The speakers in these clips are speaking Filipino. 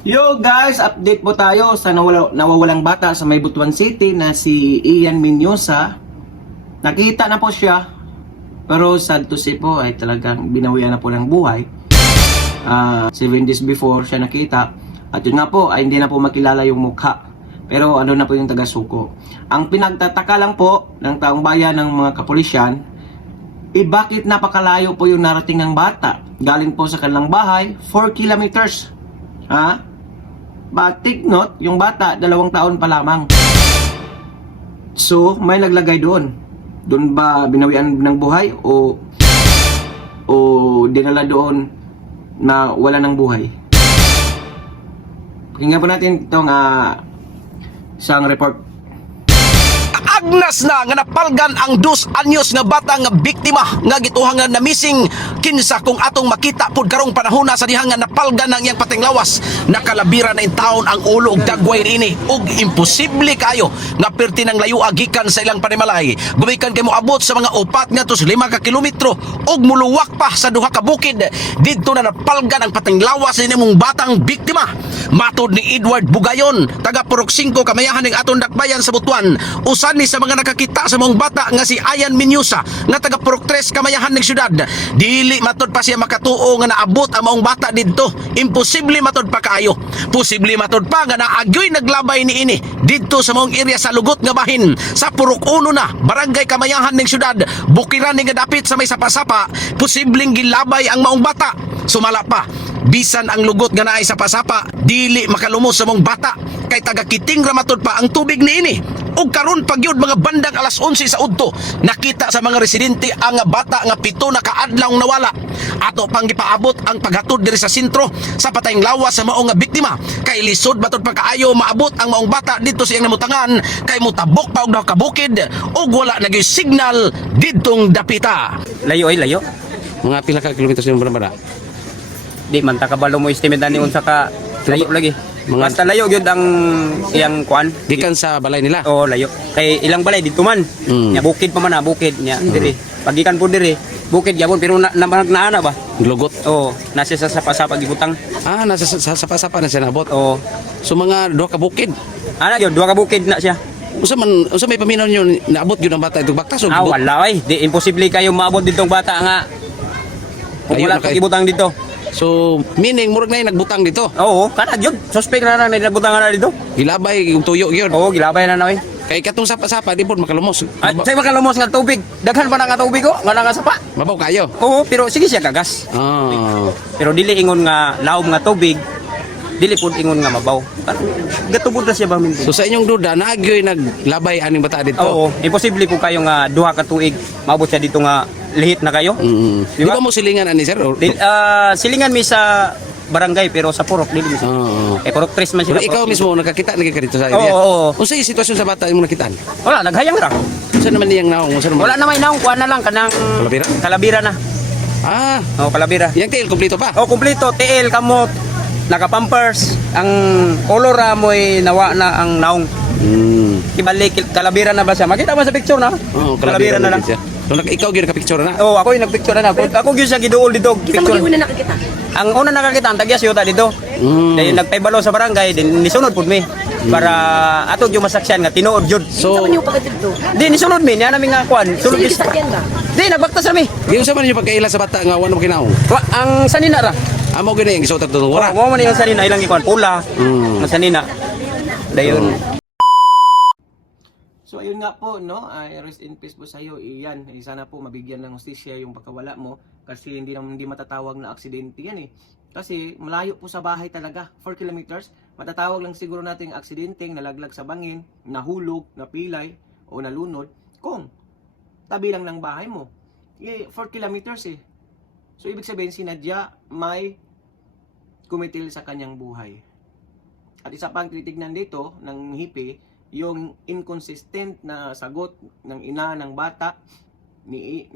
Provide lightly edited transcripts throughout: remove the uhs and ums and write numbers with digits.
Yo guys, update po tayo sa nawawalang bata sa May Butuan City na si Ian Minyosa. Nakita na po siya, pero sad to say po ay talagang binawian na po ng buhay. 7 days before siya nakita, at yun nga po ay hindi na po makilala yung mukha. Pero ano na po yung taga-suko. Ang pinagtataka lang po ng taong bayan ng mga kapulisyan, bakit napakalayo po yung narating ng bata? Galing po sa kanilang bahay, 4 kilometers. But take note, yung bata, 2 taon pa lamang. So, may naglagay doon. Doon ba binawian ng buhay o dinala doon na wala ng buhay? Pakinggan po natin itong isang report. Agnas na nga napalgan ang 2 anyos nga bata nga biktima nga gituhangan na missing kinsa kung atong makita pud karong panahon sa diha nga napalgan ang iyang patinglawas. Nakalabira na in taon ang ulo ug dagway ini ug imposible kayo nga perti ng layo gikan sa ilang panimalay. Gumikan kay moabot sa mga 4 nga to 5 ka kilometro ug muluwak pa sa duha ka bukid. Didto na napalgan ang patinglawas ni mong batang biktima. Matod ni Edward Bugayon, taga Purok 5 Kamayahan ning aton dakbayan sa Butuan, usan ni sa mga nakakita sa mong bata nga si Ian Minyosa nga taga Purok 3 Kamayahan ning syudad. Dili matod pa siya makatuo nga naabot ang maong bata didto. Imposible matod pa kaayo. Posible matod pa nga naagyoy naglabay ni ini didto sa maong area sa Lugot nga bahin sa Purok 1 na Barangay Kamayahan ning syudad. Bukiran ning dapit sa may sapa-sapa, posibleng gilabay ang maong bata. Sumala pa, bisan ang lugot nga naay sapa-sapa, dili makalumos sa mong bata kay taga Kiting ramatod pa ang tubig ni ini. Ug karon pagyud mga bandang alas 11 sa udto, nakita sa mga residente ang bata nga 7 na kaadlaw nawala. Ato pang gipaabot ang paghatod diri sa sentro sa patayng lawas sa maong nga biktima kay lisod matod pa kaayo maabot ang maong bata didto sa iyang namutangan kay mutabok pa og daw ka bukid ug wala nagyoy signal didtong dapita. Layo ay layo. Mga pila ka kilometers yung bara. Di man ta kabalo mo estimate ani unsa ka layo lagi. Basta layo gyud ang iyang kuan. Gikan sa balay nila. Oo, layo. Kay ilang balay dito man. Nya bukid pa man bukid nya diri. Pagikan po diri, bukid gyapon pero naana ba? Lugot. Oo, nasa sa sapa-sapa gibutang. Nasa sapa-sapa na siya nabot. Oo. So mga 2 ka bukid. Ana gyud 2 ka bukid na siya. Unsa may paminaw niyo naabot gyud ang bata itong baktas o Wala ay. Di imposible kayo maabot ditong bata nga. Kung Ayun, wala ka gibutang dito. So, meaning murag na nagbutang dito. Oo, kana gyud. Suspect na nagbutang na dito. Gilabay yung tuyo gyud. Oo, gilabay na na. Kay katong sapa-sapa di pod makalumos. Ay, say makalumos nga tubig. Daghan pa na nga tubig ko, nga nga sapa. Mabaw kayo. Oo, pero sige siya kagas. Pero dili ingon nga laom nga tubig. Dili pud ingon nga mabaw. Gatubod na siya ba minsan? So sa inyong duda naagyoy naglabay aning bata dito. Oo, imposible po kayo nga duha ka tuig maabot siya dito nga lihit na kayo. Di ba mo silingan ani sir? Silingan mi sa barangay pero sa Purok dili mi. Purok 3 man Pero sila. ikaw mismo nakakita dito sa area. Oo. Unsa yung sitwasyon sa bata imong nakitaan? Wala, naghayang ra. Unsa naman niyang naong? Unsa naman? Wala na may naong kuan na lang kanang Kalabira? Kalabira na. Kalabira. Yang tail kompleto pa. Kumpleto, TL kamot, naka-pampers, ang kolor mo'y nawa na ang naong. Kibalik, kalabira na ba siya? Makita mo sa picture na? Kalabira na lang. So ikaw gyud ka picture na. Ako yung nagpicture na. Ako yung siya giduol dito. Kita mo una nakakita. Ang una nakakita, ang tagyas yuta dito. Dahil nagpaybalo sa barangay, din nisunod po mi. Para ato yung masaksyan nga, tinuod yun. So, Sa man yung pagkatid to. Di, nisunod mi, niya namin nga kuhan. Sunod Sige, mi. sakyan ba? Di, nagbaktas kami. yung sa man yung pagkaila sa bata nga wala mo kinaong. Ang sanina ra. Amo gyud yung gisuot to wala. Mo man yung sanina, ilang ikuan. Pula. Ang sanina. Dayon. So ayun nga po, no, rest in peace po sa iyo, Ian. Sana po mabigyan ng hustisya yung pagkawala mo kasi hindi matatawag na aksidente yan eh. Kasi malayo po sa bahay talaga, 4 kilometers. Matatawag lang siguro nating aksidenteng nalaglag sa bangin, nahulog, napilay o nalunod kung tabi lang ng bahay mo. 4 kilometers eh. So ibig sabihin si Nadia may kumitil sa kanyang buhay. At isa pang titignan dito ng hipi, yung inconsistent na sagot ng ina ng bata ni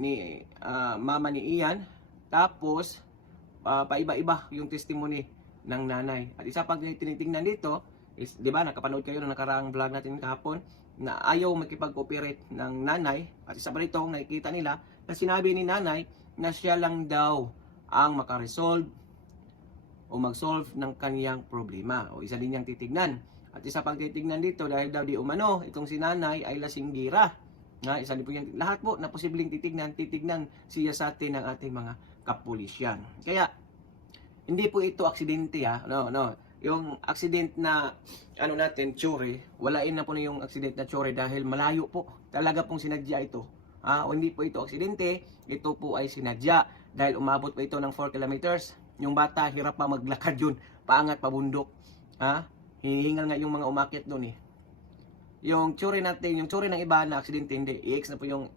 mama ni Ian, tapos paiba-iba yung testimony ng nanay. At isa pang tinitingnan dito is, di ba, nakapanood kayo ng nakaraang vlog natin kahapon na ayaw makipag-cooperate ng nanay. At isa pa rito nakikita nila na sinabi ni nanay na siya lang daw ang makaresolve o mag-solve ng kaniyang problema. O isa din niyang titignan. At isa pang titignan dito dahil daw di umano itong si nanay ay lasinggira. Nga, isa din po yan. Lahat po na posibleng titignan siya sa atin ng ating mga kapulisyan. Kaya, hindi po ito aksidente ha. No. Yung accident na tsure, walain na po na yung accident na tsure dahil malayo po. Talaga pong sinadya ito. O hindi po ito aksidente, ito po ay sinadya dahil umabot po ito ng 4 kilometers. Yung bata, hirap pa maglakad yun. Paangat, pabundok. Hihingal nga yung mga umakyat doon eh. Yung tsure natin, yung tsure ng iba na aksidente, hindi. I-X na po yung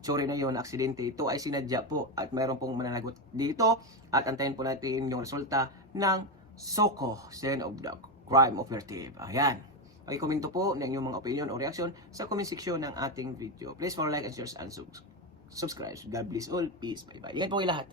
tsure na yun, aksidente. Ito ay sinadya po at mayroon pong mananagot dito. At antayin po natin yung resulta ng SOCO, Scene of the Crime Operative. Ayan. Okay, komento po ng inyong mga opinion o reaction sa comment section ng ating video. Please follow, like, and share, and subscribe. God bless all. Peace. Bye-bye. Yan po yung lahat.